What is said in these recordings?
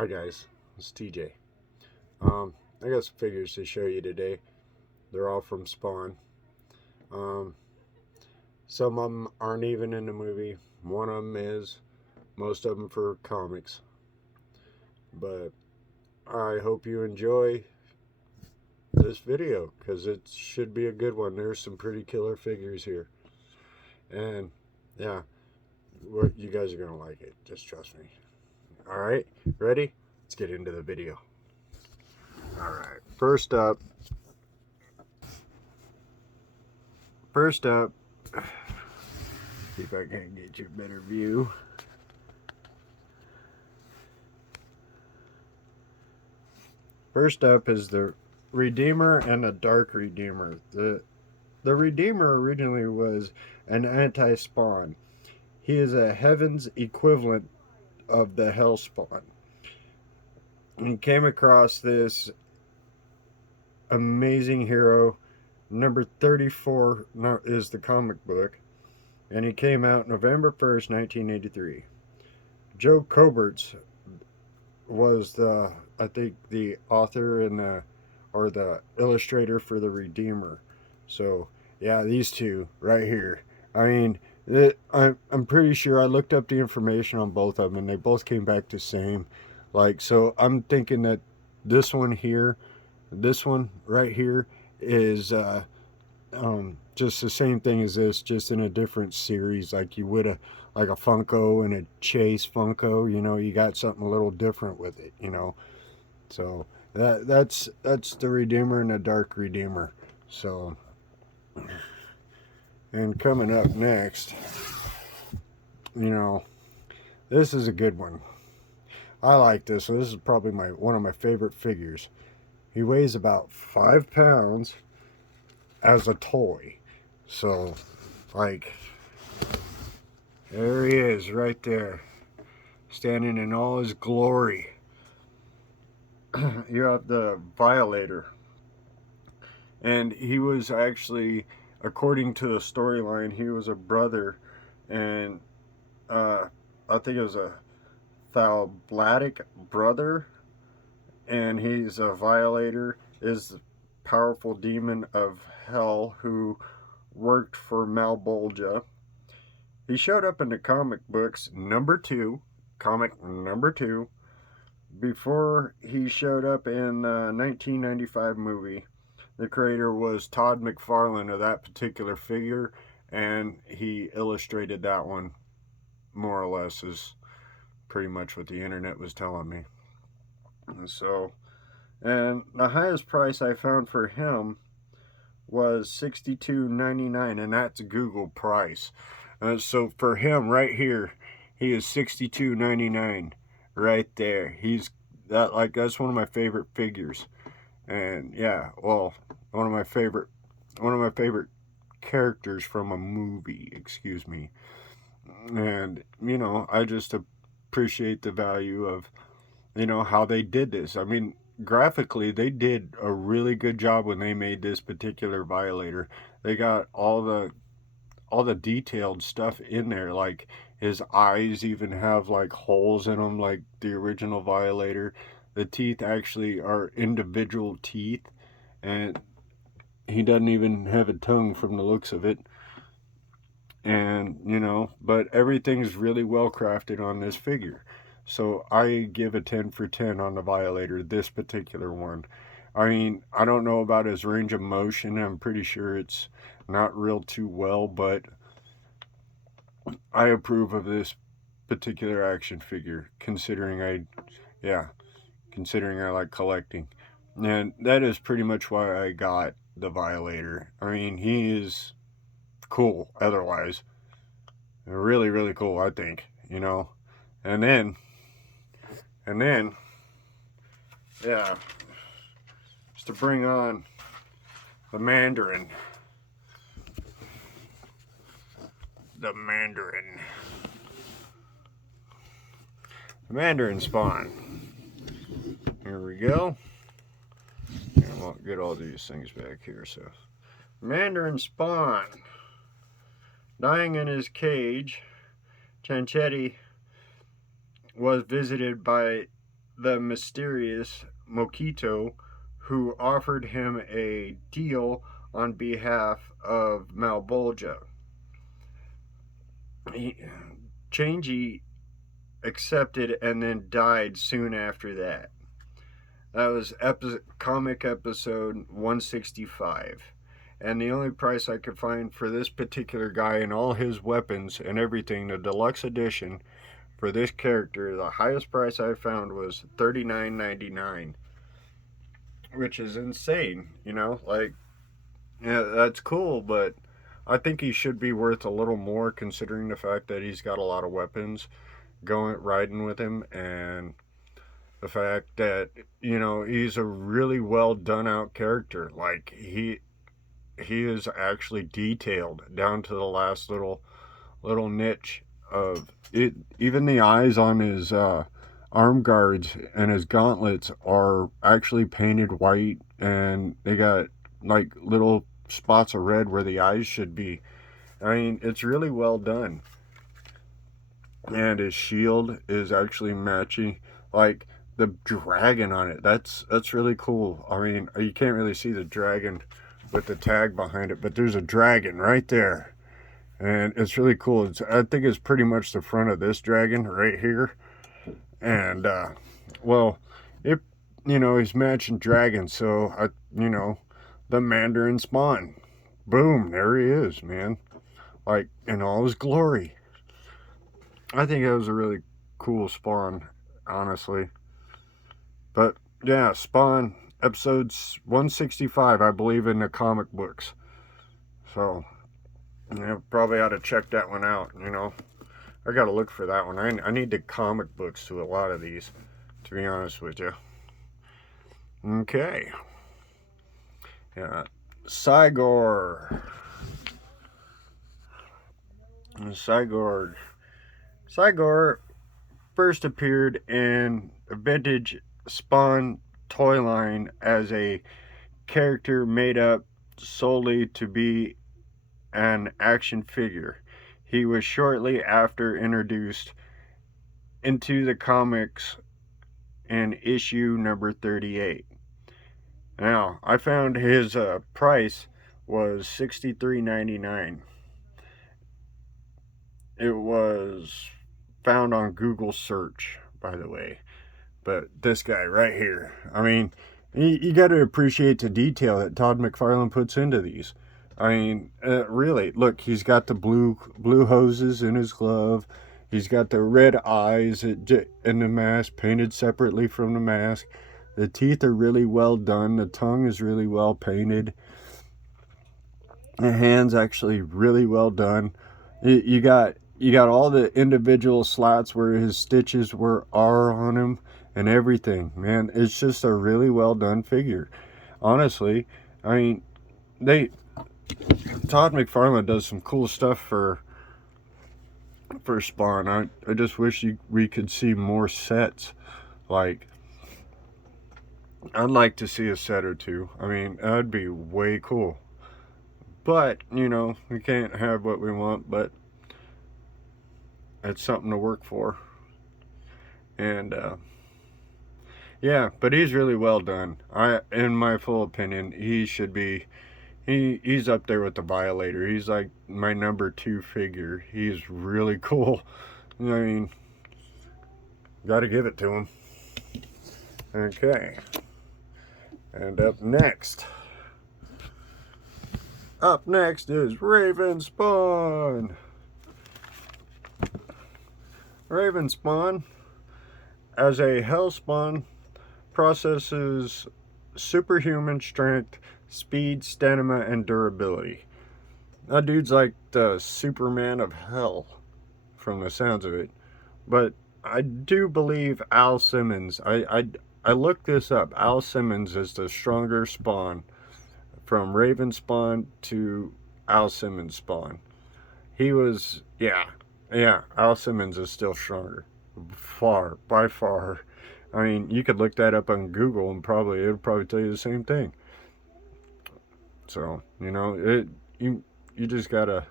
Hi guys, it's TJ. I got some figures to show you today. They're all from Spawn. Um, some of them aren't even in the movie. One of them is. Most of them for comics. But I hope you enjoy this video because it should be a good one. There's some pretty killer figures here. And yeah, you guys are going to like it. Just trust me. Alright, ready? Let's get into the video. Alright, first up, see if I can get you a better view. First up is the Redeemer and the Dark Redeemer. The Redeemer originally was an anti-Spawn. He is a Heaven's equivalent of the Hellspawn. He came across this amazing hero. Number 34 is the comic book, and he came out November 1st, 1983. Joe Coberts was I think the author and the illustrator for the Redeemer. So yeah, these two right here. I mean, I'm pretty sure I looked up the information on both of them, and they both came back the same. Like, so I'm thinking that this one right here, is just the same thing as this, just in a different series. Like you would like a Funko and a Chase Funko. You know, you got something a little different with it. You know, so that's the Redeemer and the Dark Redeemer. So, and coming up next, you know, this is a good one. I like this. So this is probably one of my favorite figures. He weighs about 5 pounds as a toy. So, like, there he is right there, standing in all his glory. You have the Violator. And he was actually, according to the storyline, he was a brother, and I think it was a Thalblatic brother, and he's a Violator, is the powerful demon of hell who worked for Malebolgia. He showed up in the comic books comic number 2, before he showed up in the 1995 movie. The creator was Todd McFarlane of that particular figure, and he illustrated that one, more or less, is pretty much what the internet was telling me. So, and the highest price I found for him was $62.99, and that's Google price. So for him right here, he is $62.99 right there. That's one of my favorite figures. And yeah, well, one of my favorite characters from a movie, excuse me. And you know, I just appreciate the value of, you know, how they did this. I mean, graphically, they did a really good job when they made this particular Violator. They got all the detailed stuff in there. Like his eyes even have like holes in them, like the original Violator. The teeth actually are individual teeth, and he doesn't even have a tongue from the looks of it. And you know, but everything's really well crafted on this figure. So I give a 10 for 10 on the Violator, this particular one. I mean, I don't know about his range of motion. I'm pretty sure it's not real too well, but I approve of this particular action figure, considering I like collecting. And that is pretty much why I got the Violator. I mean, he is cool otherwise. Really, really cool, I think, you know. And then, yeah, just to bring on the Mandarin. The Mandarin Spawn. Here we go. And we'll get all these things back here. So, Mandarin Spawn. Dying in his cage, Chanchetti was visited by the mysterious Mokito, who offered him a deal on behalf of Malbolgia. Changi accepted and then died soon after that. That was comic episode 165. And the only price I could find for this particular guy and all his weapons and everything, the deluxe edition for this character, the highest price I found was $39.99, which is insane. You know, like, yeah, that's cool, but I think he should be worth a little more considering the fact that he's got a lot of weapons going riding with him, and the fact that, you know, he's a really well done out character. Like, he is actually detailed down to the last little niche of it. Even the eyes on his arm guards and his gauntlets are actually painted white, and they got like little spots of red where the eyes should be. I mean, it's really well done. And his shield is actually matching, like the dragon on it. That's really cool. I mean, you can't really see the dragon with the tag behind it, but there's a dragon right there, and it's really cool. I think it's pretty much the front of this dragon right here, and well, it, you know, he's matching dragons, so the Mandarin Spawn, boom, there he is, man, like in all his glory. I think it was a really cool Spawn, honestly. But yeah, Spawn episodes 165, I believe, in the comic books. So, you know, probably ought to check that one out. You know, I gotta look for that one. I need the comic books to a lot of these, to be honest with you. Okay. Yeah, Cygor. Cygor first appeared in a vintage Spawn toy line as a character made up solely to be an action figure. He was shortly after introduced into the comics in issue number 38. Now, I found his price was $63.99. It was found on Google search, by the way. But this guy right here, I mean, you got to appreciate the detail that Todd McFarlane puts into these. I mean, really, look, he's got the blue hoses in his glove. He's got the red eyes in the mask, painted separately from the mask. The teeth are really well done. The tongue is really well painted. The hand's actually really well done. You got all the individual slots where his stitches are on him and everything. Man, it's just a really well done figure. Honestly, I mean, Todd McFarlane does some cool stuff for Spawn. I just wish we could see more sets. Like, I'd like to see a set or two. I mean, that'd be way cool. But, you know, we can't have what we want, but it's something to work for. And yeah, but he's really well done. In my full opinion, he should be. He's up there with the Violator. He's like my number 2 figure. He's really cool. I mean, gotta give it to him. Okay. And up next is Raven Spawn. Raven Spawn, as a Hellspawn, possesses superhuman strength, speed, stamina, and durability. That dude's like the Superman of Hell, from the sounds of it. But I do believe Al Simmons, I looked this up, Al Simmons is the stronger Spawn, from Raven Spawn to Al Simmons Spawn. He was, yeah, Al Simmons is still stronger. By far. I mean, you could look that up on Google and it'll probably tell you the same thing. So, you know, you just gotta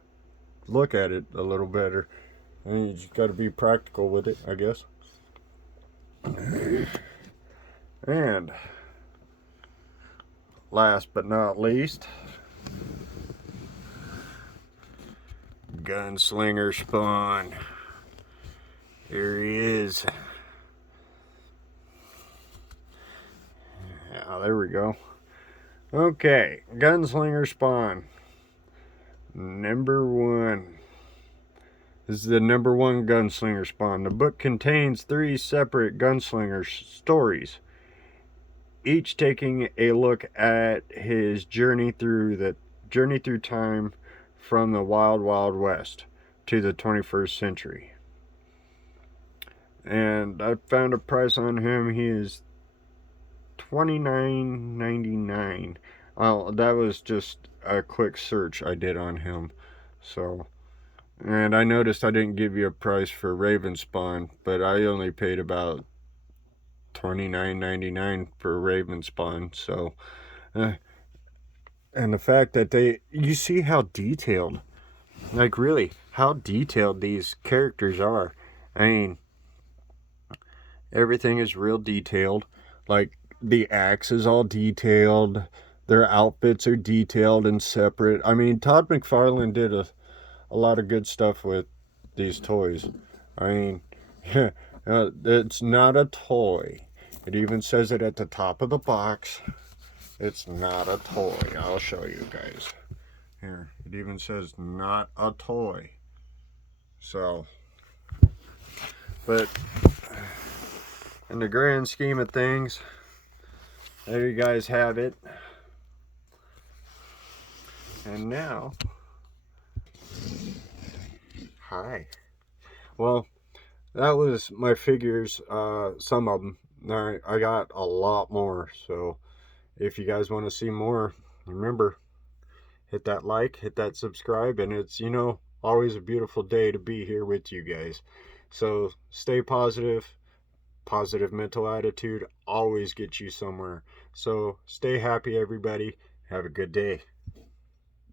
look at it a little better. And you just gotta be practical with it, I guess. And last but not least, Gunslinger Spawn. Here he is. Yeah, there we go. Okay, Gunslinger Spawn. Number 1. This is the number 1 Gunslinger Spawn. The book contains 3 separate gunslinger stories, each taking a look at his journey through time from the Wild Wild West to the 21st century. And I found a price on him. He is $29.99. Well, that was just a quick search I did on him. So, and I noticed I didn't give you a price for Ravenspawn, but I only paid about $29.99 for Ravenspawn. So, and the fact that you see how detailed, like really, how detailed these characters are. I mean, everything is real detailed. Like, the axe is all detailed. Their outfits are detailed and separate. I mean, Todd McFarlane did a lot of good stuff with these toys. I mean, it's not a toy. It even says it at the top of the box. It's not a toy. I'll show you guys. Here, it even says not a toy. So, but in the grand scheme of things, there you guys have it. And now, hi. Well, that was my figures, some of them. I got a lot more, so if you guys want to see more, remember, hit that like, hit that subscribe, and it's, always a beautiful day to be here with you guys. So stay positive. Positive mental attitude always gets you somewhere. So stay happy, everybody. Have a good day.